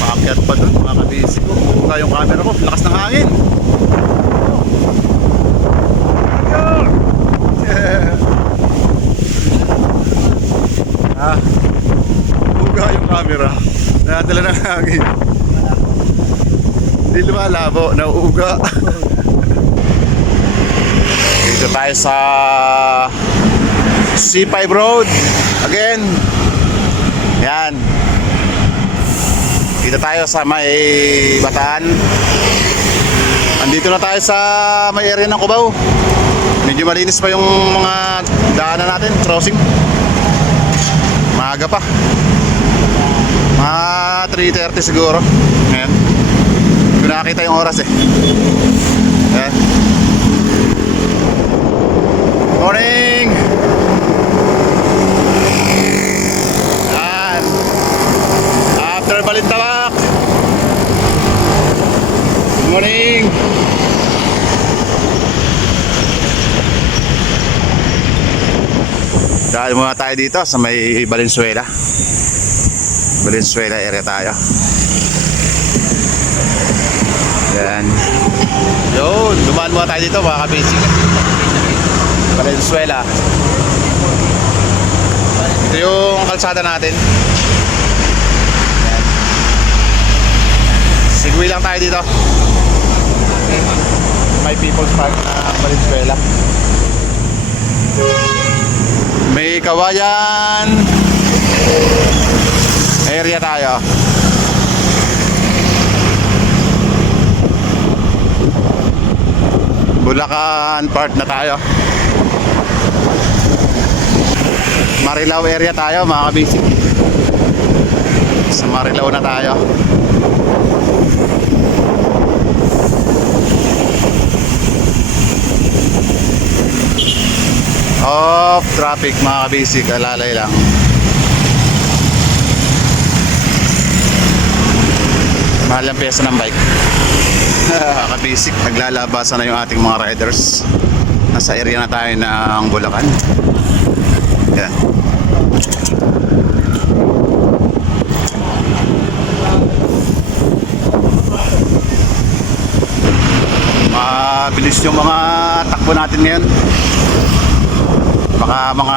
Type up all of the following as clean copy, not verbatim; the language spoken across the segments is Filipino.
Paakyat pa dun mga kabisi ko. Buka yung camera ko, lakas ng hangin. Ah, buka yung camera. Nadala ng hangin. Hindi lumalabo, nauuga. Dito tayo sa C5 Road. Again. Yan. Dito tayo sa may Bataan. Andito na tayo sa may area ng Cubao. Medyo malinis pa yung mga daanan natin, crossing. Maaga pa. Mga 3:30 siguro. Ayan. Hindi ko nakakita yung oras eh. Ayan. Morning! Ayan. After Balintawak. Good morning! Dahil muna tayo dito sa may Valenzuela. Valenzuela area tayo. Yan. Yun, dumaan muna tayo dito mga kabisi. Valenzuela. Ito yung kalsada natin. Yan. Sigwi lang tayo dito. May People's Park na Valenzuela. May Kawayan area tayo. Bulacan part na tayo. Marilao area tayo mga kabisi. Sa Marilao na tayo. Off traffic mga kabisi, kalalay lang. Mahal ang pyesa ng bike. Kabisik, naglalabasan na yung ating mga riders. Nasa area na tayo ng Bulacan. Yan. Mabilis yung mga takbo natin ngayon. Baka mga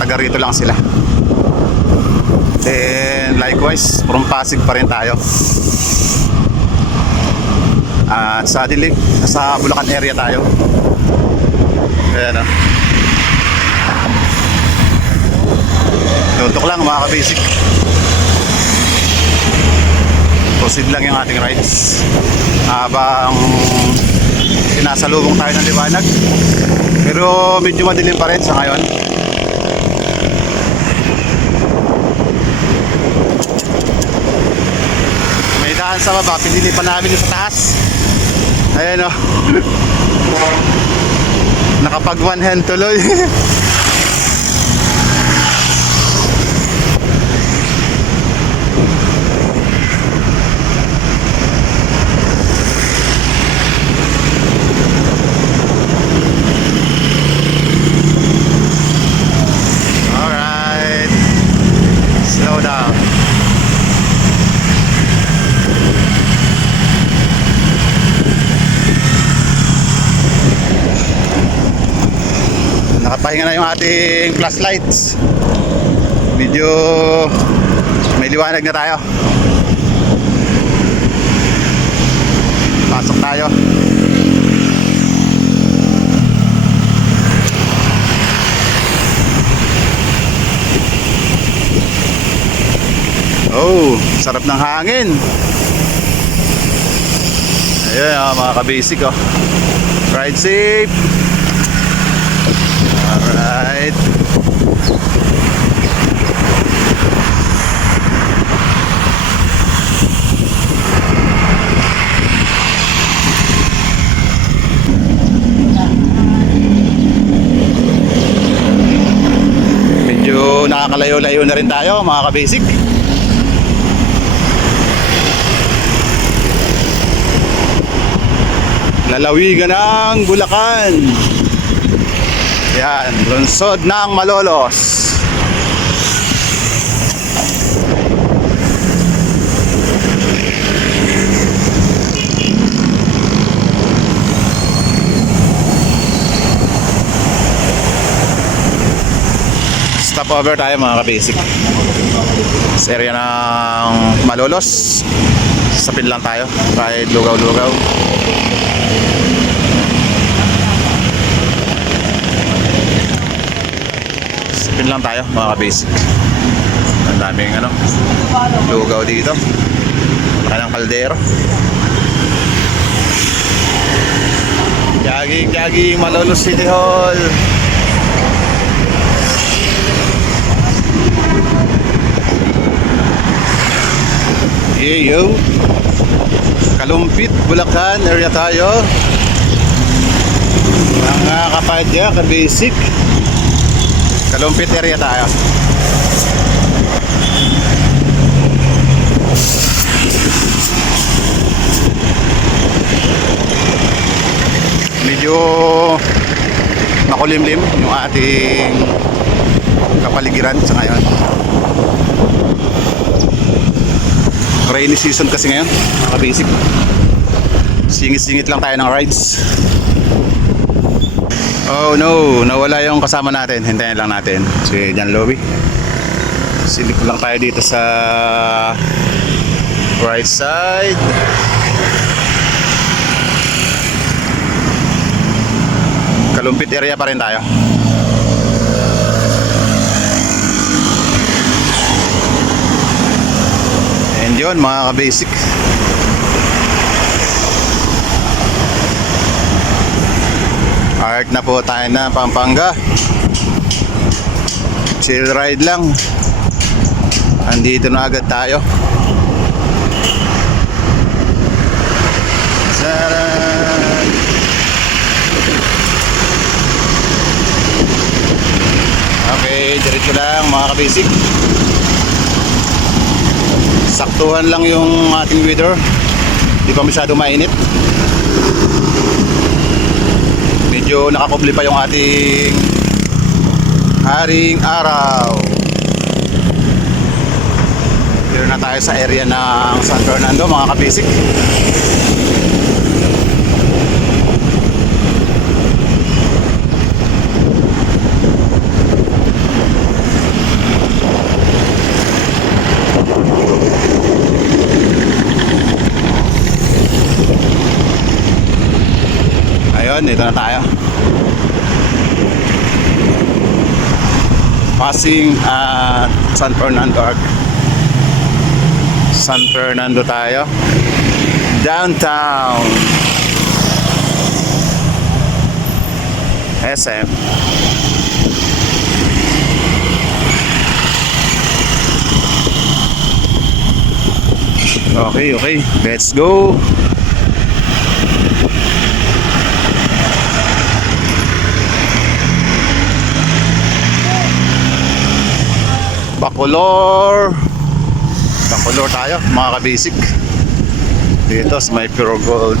taga rito lang sila. Then likewise, from Pasig pa rin tayo. At sa Dilig, nasa Bulacan area tayo. Ayan o. Tuntok lang mga kabasic. Proceed lang yung ating rides habang sinasalubong tayo ng liwanag. Pero medyo madilim pa rin sa ngayon. May daan sa baba, pinili pa namin yung sa taas. Ayan o. Nakapag one hand tuloy. Alright. Slow down. Nakapahinga na yung ating flashlights. Medyo may liwanag na tayo. Pasok tayo. Oh, sarap ng hangin. Ayan mga kabasic oh. Ride safe. Alright. Medyo nakakalayo-layo na rin tayo mga kabasic. Lalawigan ng Bulacan. Yan, lungsod ng Malolos. Stopover tayo mga ka-basic. Sa area ng Malolos. Sapin lang tayo. Kahit lugaw-lugaw. Sapin lang tayo mga ka-basic. Ang daming lugaw dito. Laki ng kaldero. Jogging, Malolos City Hall. Yo, Kalumpit, Bulacan area tayo. Mga kapadya, ka-basic. Kalumpit area tayo. Medyo makulimlim yung ating kapaligiran sa ngayon. Rainy season kasi ngayon, mga ka-basic. Singit-singit lang tayo ng rides. Oh no, nawala yung kasama natin. Hintayin lang natin si John Lobby. Silip lang tayo dito sa right side. Kalumpit area pa rin tayo. And yun mga ka-basic. Art na po tayo na Pampanga. Chill ride lang. Andito na agad tayo. Saran. Okay, diretso lang mga ka-basic. Saktuhan lang yung ating weather. Di pa masyado mainit. Medyo nakakubli pa yung ating haring araw. Dito na tayo sa area ng San Fernando mga ka-basic. Dito na tayo. Passing at San Fernando Arc. San Fernando tayo. Downtown SM. Okay, let's go. Bacolor tayo mga ka-basic. Dito sa may Pure Gold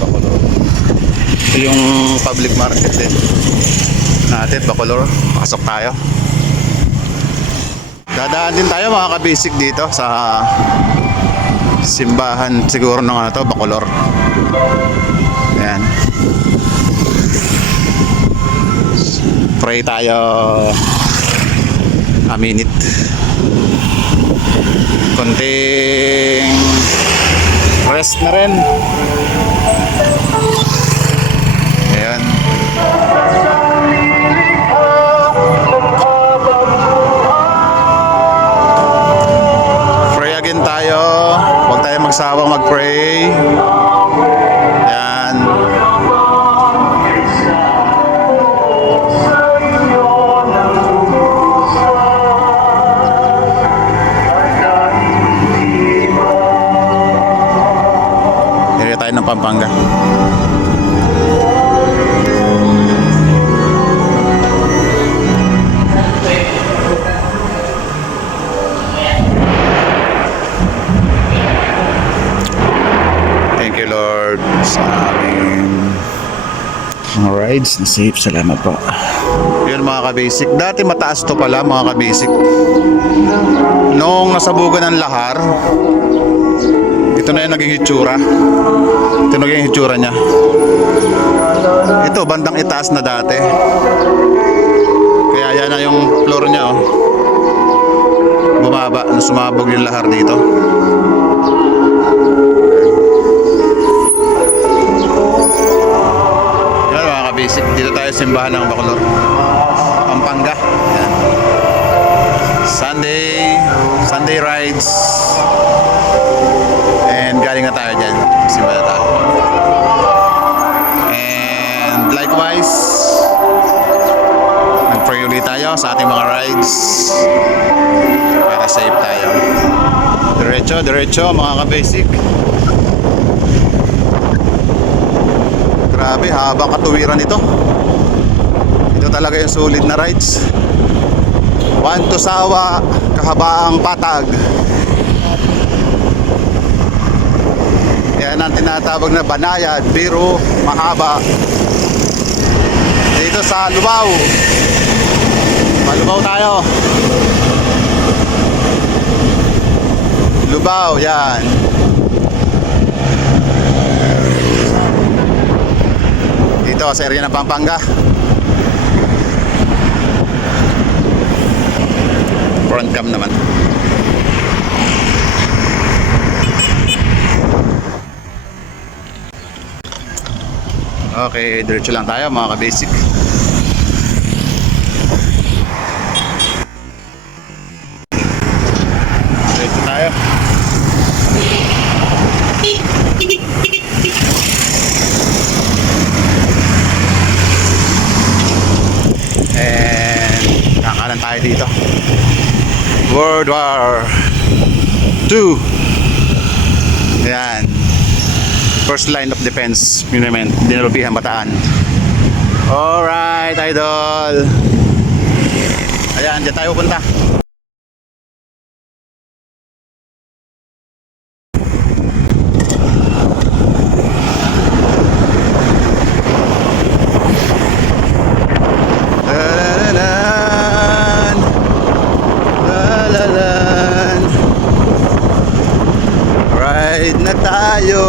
Bacolor. Ito yung public market din natin, Bacolor. Pasok tayo. Dadaan din tayo mga ka-basic dito sa simbahan siguro ng Bacolor. Ayan. Pray tayo a minute. Konting rest na rin. Ayan. Pray again tayo. Huwag tayo magsawang mag-pray. Ayan. Ng Pampanga. Thank you Lord sa aming mga rides na safe. Salamat po. Yun mga ka-basic. Dati mataas to pala mga ka-basic. Noong nasabugan ng lahar, ito na yung naging hitsura. Ito na yung hitsura niya. Ito, bandang itaas na dati. Kaya yan na yung floor niya, oh. Bumaba, sumabog yung lahar dito. Yan mga kabisik, dito tayo simbahan ng Bacolor, Pampanga. Yan. Sunday rides. And galing na tayo dyan, simba na tayo. And likewise, nag-pray ulit tayo sa ating mga rides para safe tayo. Diretso mga ka-basic. Grabe, habang katuwiran ito. Ito talaga yung sulit na rides. One to Sawa, kahabaang patag. Yan ang tinatawag na banayad, biro, mahaba. Dito sa Lubao. Malubao tayo. Lubao, yan. Dito sa area ng Pampanga. Front cam naman. Okay, diretso lang tayo mga ka-basic. Diretso tayo. And kakanan tayo dito. World War II. Yan. First line of defense monument, Dinalupihan, Bataan. Alright, idol. Ayan, dyan tayo punta. Ride na tayo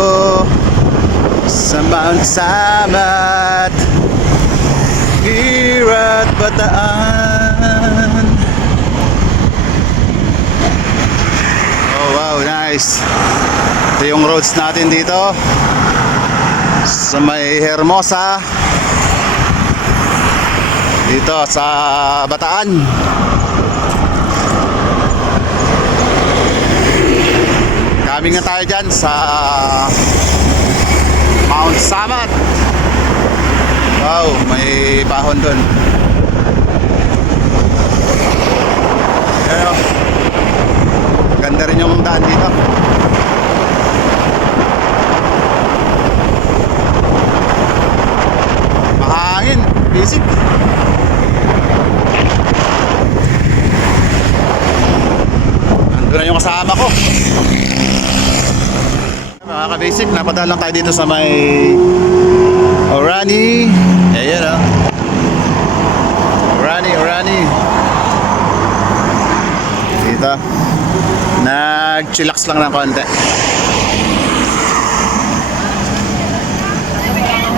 sa Mount Samat, Hirat, Bataan. Oh wow, nice. Ito yung roads natin dito sa may Hermosa, dito sa Bataan. Coming na tayo dyan sa Mount Samat. Wow, may pahon dun. Ayan o. Ganda rin yung daan dito. Mahangin, basic. Nandun na yung kasama ko. Mga ka-basic, napadaan lang tayo dito sa may Orani. Ayan o. Orani. Dito. Nag-chillax lang ng konti.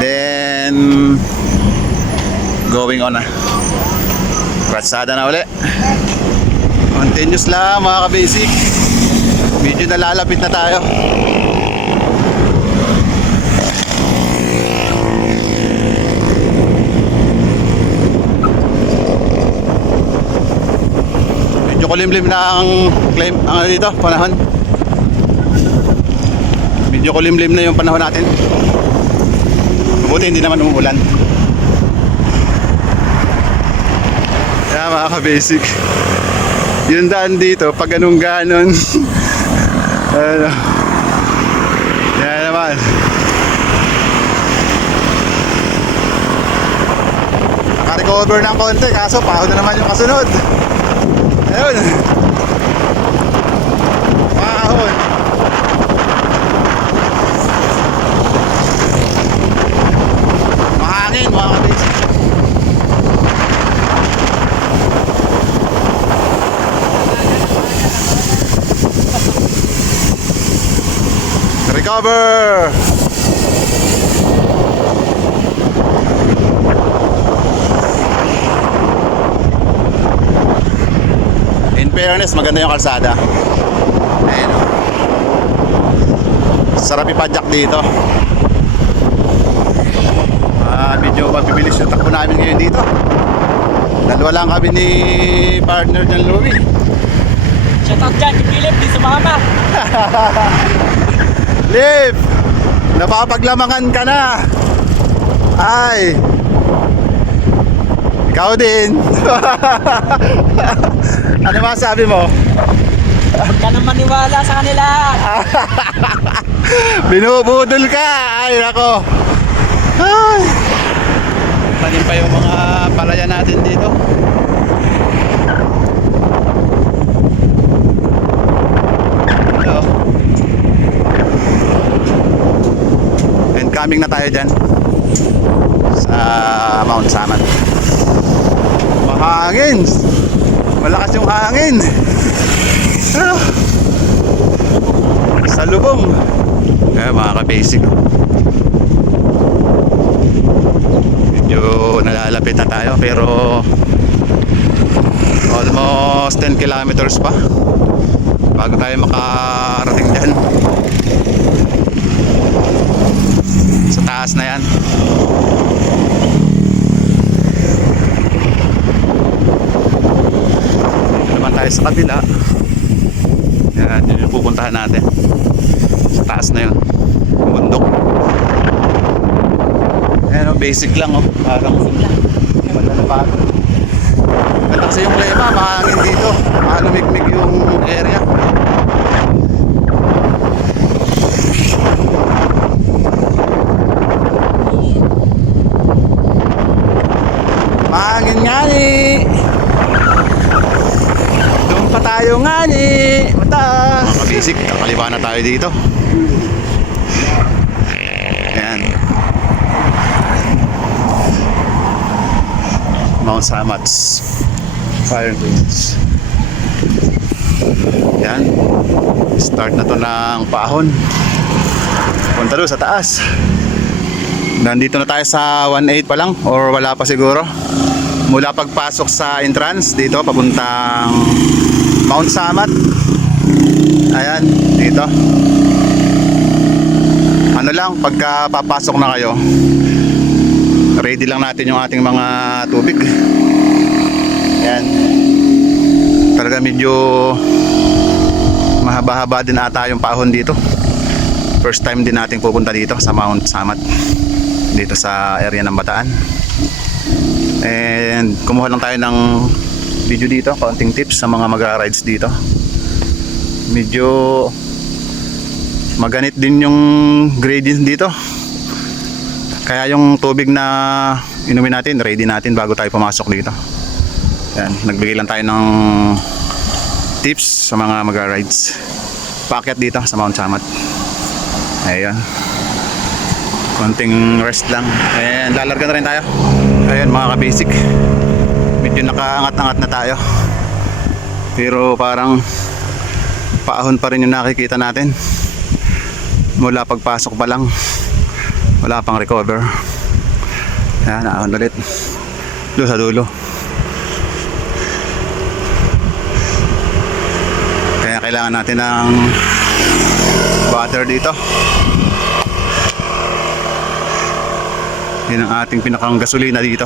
Then going on na. Kratsada na uli. Continuous lang mga ka-basic. Medyo nalalapit na tayo. Medyo kulimlim na ang dito, panahon. Medyo kulimlim na yung panahon natin. Mabuti hindi naman umuulan. Kaya mga ka-basic, yung daan dito, pag ganun-ganon. Ano, yan naman. Naka-recover ng konti, kaso pahon na naman yung kasunod. Ayun. Pahon. Mahangin mga kabisik. Recover. fairness, maganda yung kalsada. Ayan. Sarap ipadyak dito. Medyo mabibilis yung takbo namin ngayon dito. Dalawa lang kami ni partner dyan, Louie. Shoutout dyan, kay Philip, di sumama. Liv! Napapaglamangan ka na! Ay! Ikaw din! Ano masabi mo? Huwag ka nang maniwala sa kanila. Binubudol ka! Ay, nako! Ay! Tanim pa yung mga palaya natin dito. Hello. And coming na tayo dyan sa Mount Samat. Mahangin! Malakas yung hangin! Ah. Sa lubong. Mga ka-basic. Medyo nalalapit na tayo pero almost 10 kilometers pa bago tayo makarating dyan. Sa taas na yan. Naman tayo sa kabila. Yan, yun yung pupuntahan natin. Sa taas na yun. Yung bundok. Ayan o, basic lang o. Parang wala na bago. Ganda kasi yung lema, mahangin dito. Lumigmig yung area. Mahangin nga ni. Doon pa tayo nga ni. Mataas. Mga basic, kakaliwa na tayo dito. Ayan. Mount Samat's Fire Range. Yan. Start na to ng paahon. Punta doon sa taas. Nandito na tayo sa 1.8 pa lang or wala pa siguro. Mula pagpasok sa entrance dito papuntang Mount Samat. Ayan, dito. Ano lang, pagka papasok na kayo, ready lang natin yung ating mga tubig. Yan. Talaga medyo mahaba-haba din ata yung paahon dito. First time din natin pupunta dito sa Mount Samat, dito sa area ng Bataan. And kumuha lang tayo ng video dito, konting tips sa mga magra-rides dito. Medyo maganit din yung gradients dito. Kaya yung tubig na inumin natin, ready natin bago tayo pumasok dito. Yan, nagbigay lang tayo ng tips sa mga magra-rides. Paakyat dito sa Mount Samat. Ayan. Konting rest lang. And lalarga na rin tayo. Ayan mga ka-basic. Medyo nakaangat-angat na tayo. Pero parang paahon pa rin yung nakikita natin. Mula pagpasok pa lang. Wala pang recover. Ayan, naahon ulit. Doon sa dulo. Kaya kailangan natin ng water dito. Yan ang ating pinakang gasolina dito.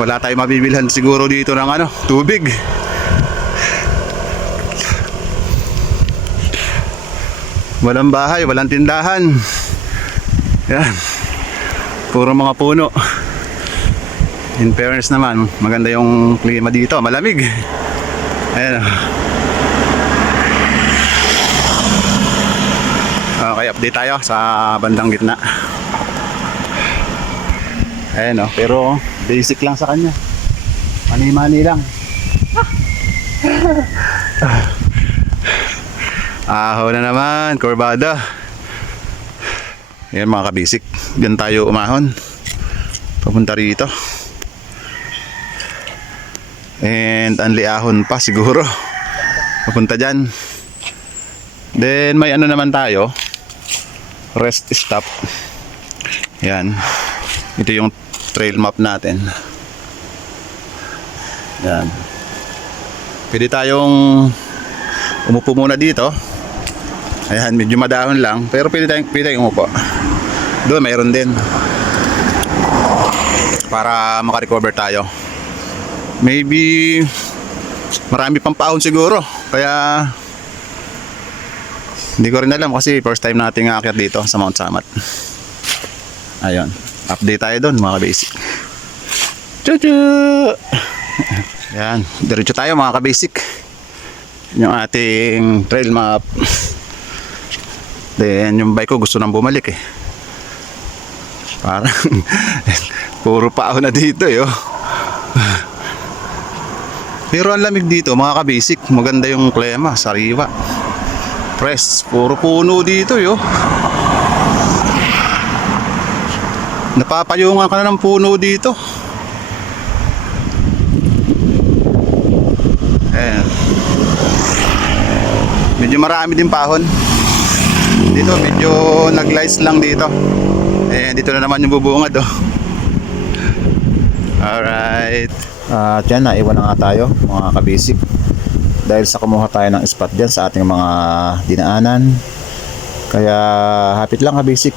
Wala tayong mabibilhan siguro dito ng tubig. Walang bahay, walang tindahan. Yan. Puro mga puno. In fairness naman, maganda yung klima dito, malamig. Ayan. Okay, update tayo sa bandang gitna. Ayan pero basic lang sa kanya. Mani-mani lang. Aho na naman, kurbada. Ayan mga kabisik, diyan tayo umahon. Papunta rito. And anli ahon pa siguro. Papunta dyan. Then may naman tayo. Rest stop. Yan. Ito yung trail map natin. Yan. Pwede tayong umupo muna dito. Ayan, medyo madahon lang. Pero pwede tayong umupo. Doon, mayroon din. Para makarecover tayo. Maybe marami pang paahon siguro. Kaya hindi ko rin alam kasi first time nating aakyat dito sa Mount Samat. Ayun, update tayo doon mga ka-basic. Chuchu! Yan, diretso tayo mga ka-basic. Yung ating trail map. Then yung bike ko gusto nang bumalik eh. Parang puro paahon na dito eh. Oh. Pero ang lamig dito mga ka-basic. Maganda yung klima, sariwa. Press, puro puno dito yo. Napapayungan ka na ng puno dito. Ayan. Medyo marami din paahon. Dito medyo nag-lice lang dito. Ayan, dito na naman yung bubungad oh. Alright. At yan, naiwan na nga tayo mga ka-basic. Dahil sa kumuha tayo ng spot dyan sa ating mga dinaanan. Kaya hapit lang ka-basic.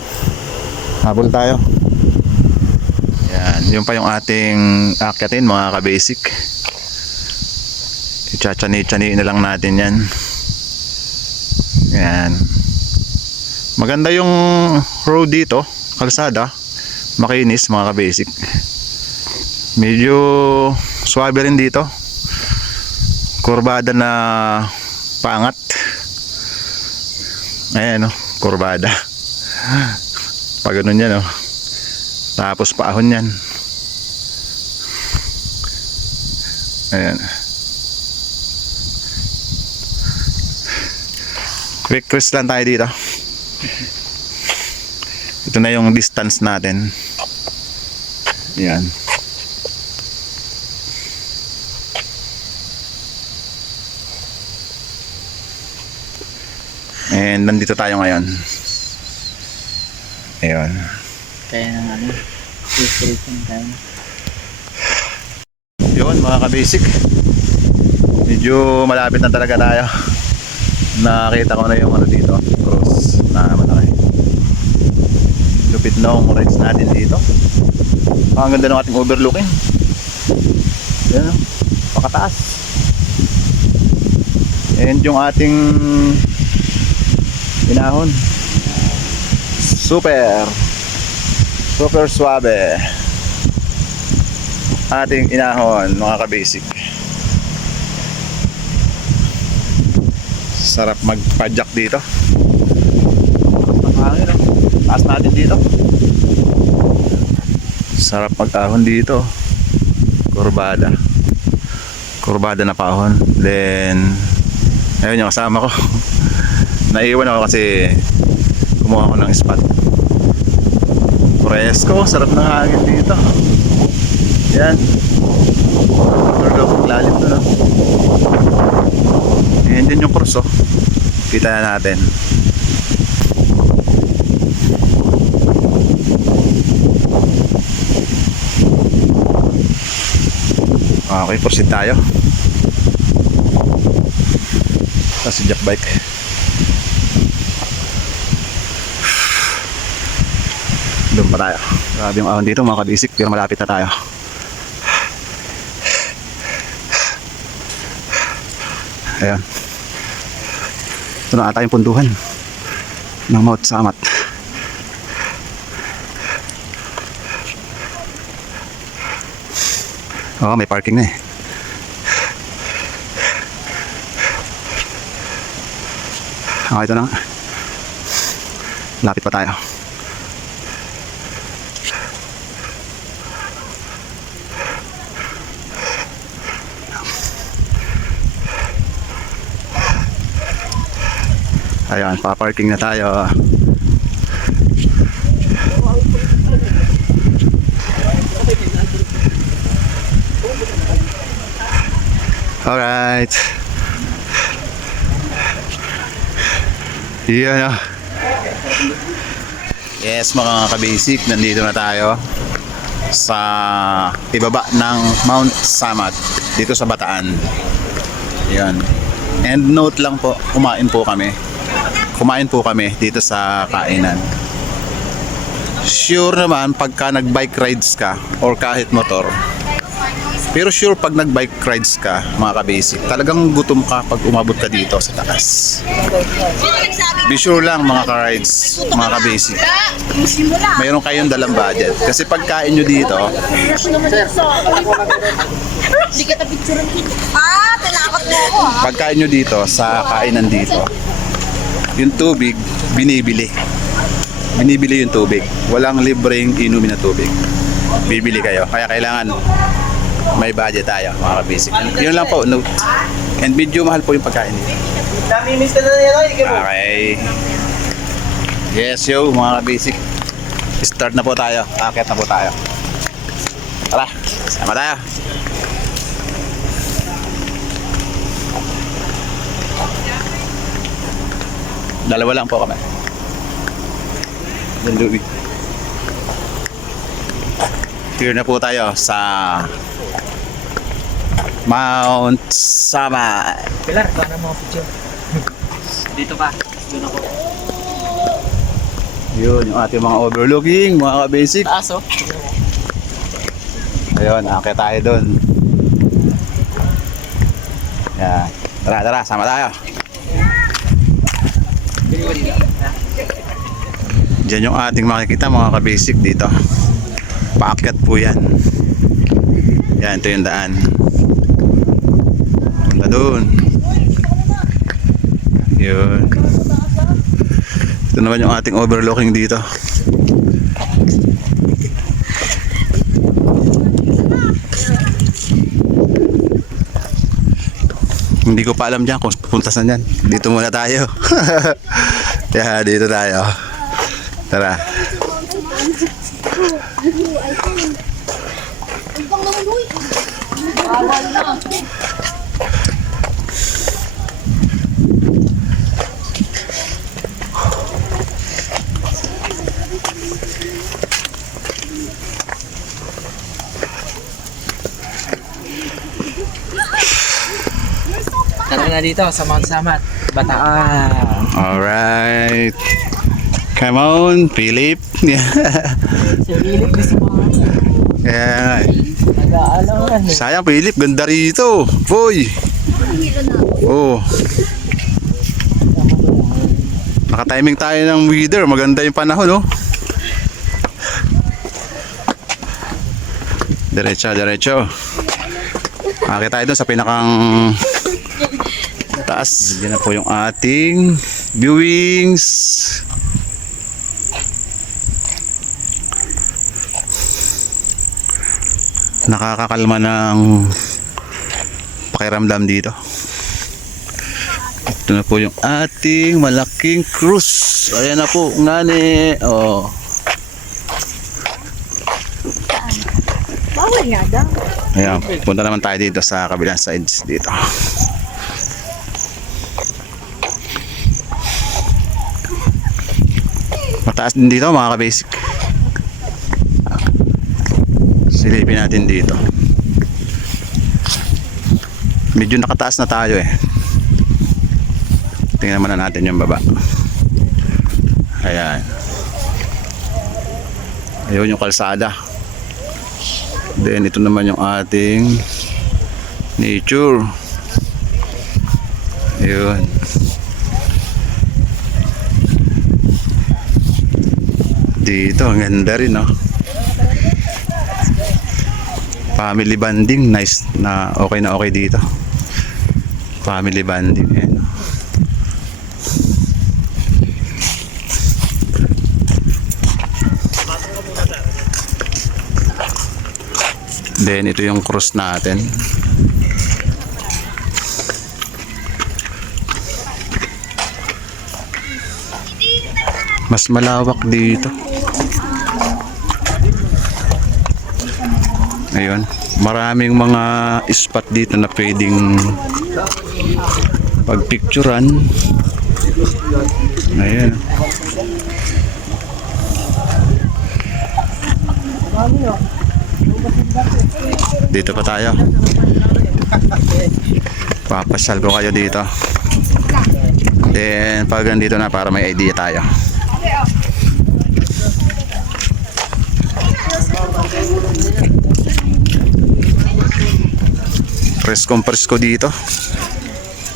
Habol tayo. Yan, yun pa yung ating akyatin mga ka-basic. Ichachani-chani na lang natin yan. Yan. Maganda yung road dito, kalsada. Makinis mga ka-basic. Medyo swabe rin dito. Kurbada na pangat. Ayan o, kurbada. Pag ganun yan o. Tapos paahon yan. Ayan. Quick quiz lang tayo dito. Ito na yung distance natin. Ayan. And nandito tayo ngayon. Ayun. Kaya nang ano, filtration tayo. Yun mga ka-basic. Medyo malapit na talaga tayo. Nakita ko na yung ano dito. Cross na malaki. Lupit nung rides natin dito. Ang ganda ng ating overlooking. Yan, pakataas. And yung ating inahon. Super suabe. Ating inahon mga ka-basic. Sarap magpadyak dito. Hangin, no? Taas natin dito. Sarap mag-ahon dito. Kurbada na paahon. Then ayun yung kasama ko. Naiwan ako kasi kumuha ko ng spot. Presko, sarap ng hangin dito. Yan. Overlook, lalim to, no? And din yung kurso. Kita na natin. Okay, proceed tayo. Tapos si Jack bike. Doon pa tayo. Grabe yung ahon dito mga ka-basic, pero malapit na tayo. Ayan. Ito na ata yung punduhan ng Mount Samat. Oo, may parking na eh. Okay, ito na. Lapit pa tayo. Ayan, pa-parking na tayo. Alright. Yan na. Yes mga ka-basic, nandito na tayo sa ibaba ng Mount Samat dito sa Bataan. Yan. And note lang po, kumain po kami. Kumain po kami dito sa kainan. Sure naman pagka nag-bike rides ka or kahit motor. Pero sure pag nag-bike rides ka, mga ka-basic, talagang gutom ka pag umabot ka dito sa taas. Be sure lang mga ka-rides, mga ka-basic. Mayroon kayong dalang budget. Kasi pagkain nyo dito, Hindi kita picturean dito. Tinakot mo ako pagkain nyo dito sa kainan dito, yung tubig, binibili. Binibili yung tubig. Walang libreng inumin na tubig. Bibili kayo. Kaya kailangan may budget tayo, mga ka-basic. Yun lang po, note. And medyo mahal po yung pagkain dito. Okay. Yes, yo, mga ka-basic. Start na po tayo. Akit na po tayo. Tara, sama tayo. Dalawa lang po kami. Yan, Louie. Here na po tayo sa Mount Sama. Pilar, paano mo picture? Dito ka. Doon ako. Yun, yung ating mga overlooking, mga ka-basic. Taas oh. Ayun, akit tayo dun. Yan. Tara, tara, sama tayo. Diyan yung ating makikita, mga ka-basic dito. Paakyat po yan. Yan, ito yung daan. Punta dun. Yun. Ito naman yung ating overlooking dito. Hindi ko pa alam dyan kung pupunta saan dyan. Dito muna tayo. Yeah, dito tayo. Tara. Tara na dito sa Mount Samat, Bataan. Alright. Come on, Philip. Si Philip gusto mo. Yeah. Nag-aalangan. Sayang, Philip. Ganda rito. Boy. Oh. Naka-timing tayo ng weather. Maganda yung panahon, oh. Diretso, diretso. Makakita tayo doon sa pinakang taas. Diyan na po yung ating viewings. Nakakakalma ng pakiramdam dito. Ito na po yung ating malaking cruise. Ayan na po, ngani. Oh. Bawal nga daw. Ayan, punta naman tayo dito sa kabilang sides dito. Mataas din dito, mga ka-basic. Silipin natin dito. Medyo nakataas na tayo eh. Tingnan muna natin yung baba. Ayan. Ayun yung kalsada. Then ito naman yung ating nature. Ayun. Dito, ang ganda rin, no? Family bonding, nice na okay dito. Family bonding, yan. Then ito yung cruise natin. Mas malawak dito. Ayun, maraming mga spot dito na pwedeng pagpicturan. Ayan. Dito pa tayo. Papasyal ko kayo dito. Then pag nandito na, para may idea tayo. Presko dito.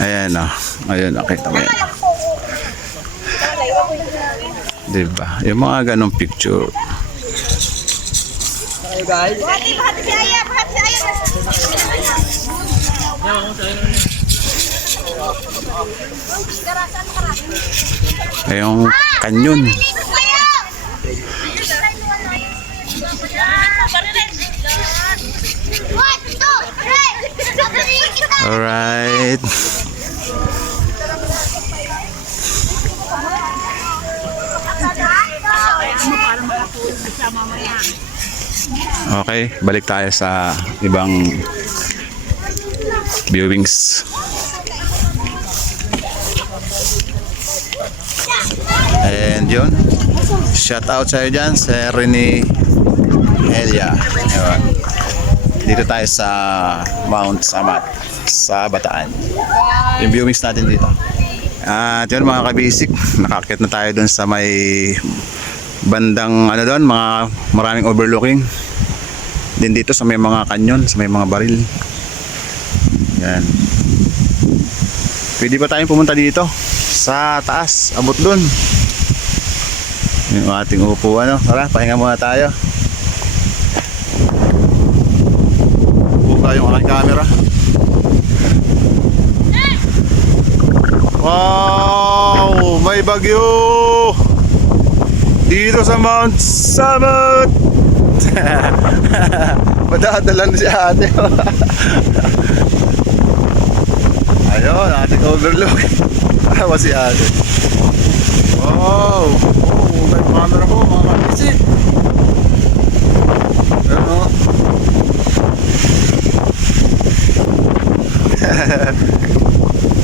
Ayan o. Ayun, nakita mo yan. Diba? Yung mga ganong picture. Bahati si Aya, bahati si Aya. Yung kanyon. Alright. Okay, balik tayo sa ibang viewings. And yun, shout out sa'yo dyan, sa Rene Elia. Yun. Dito tayo sa Mount Samat, sa Bataan. Yung viewings natin dito. At yun mga kabisik, nakakit na tayo dun sa may bandang ano doon, mga maraming overlooking. Din dito sa may mga kanyon, sa may mga baril. Yan. Pwede pa tayong pumunta dito sa taas, abot doon. Yung ating upuan, no? Tara, pahinga muna tayo. Buka yung aking camera. Wow! May bagyo! Dito sa Mount Samat! Madadalan si ate. Ayun, ating overlook. Tawa si ate. Wow! Oh, may camera ko, mga kabisik. Ano?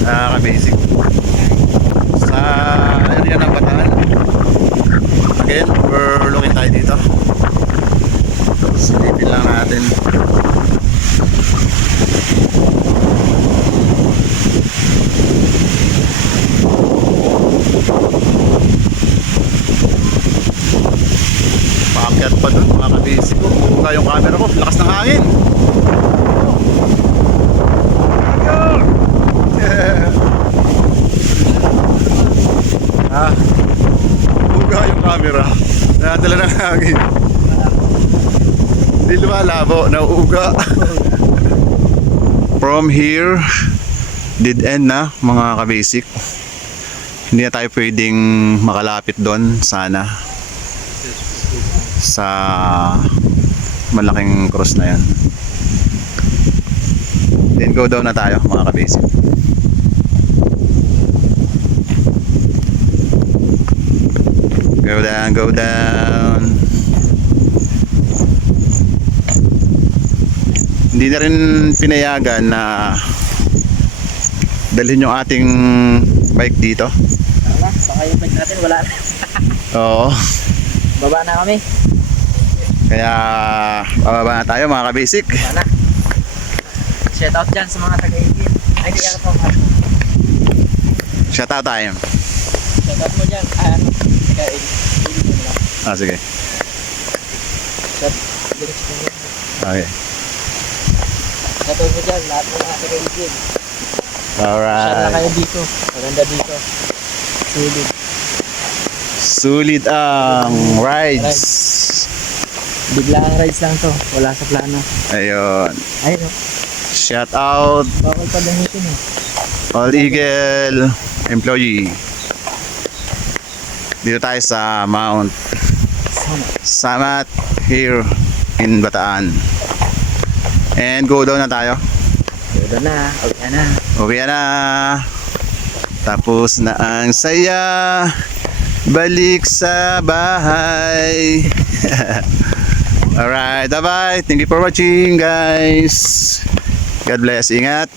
Nakaka-basic. Sa area ng Bataan. Again, overlooking tayo dito. Silipin lang natin. Paakyat pa dun, mga kabisik ko. Buka yung camera ko, lakas ng hangin. Buka yung camera. Nadala ng hangin. Hindi lumalabo, nauuga. From here, dead end na mga kabasic. Hindi na tayo pwedeng makalapit doon sana sa malaking cross na yan. Then go down na tayo mga kabasic. Go down, go down. Hindi na rin pinayagan na dalhin yung ating bike dito. Tama, baka yung bike natin wala na. Oo. Baba na kami. Kaya bababa na tayo mga kabasic. Baba na. Shout out dyan sa mga taga-ibig. Ay, di ka pa. Shout out tayo. Shout out mo dyan. Taga-ibig. Sige. Okay. Shout out mo dyan. Lahat ng mga taga-ibig. Shout na Alright. kayo dito. Maganda dito. Sulit. Sulit ang rides. Bigla ang rides lang to. Wala sa plano. Ayun. Ayun o. Shout out Bawal pa gamitin eh. All Eagle employee. Dito tayo sa Mount Samat here in Bataan. And go down na tayo. Doon na. Okay na. Okay na. Tapos na ang saya. Balik sa bahay. Alright, bye bye. Thank you for watching guys. God bless. Ingat.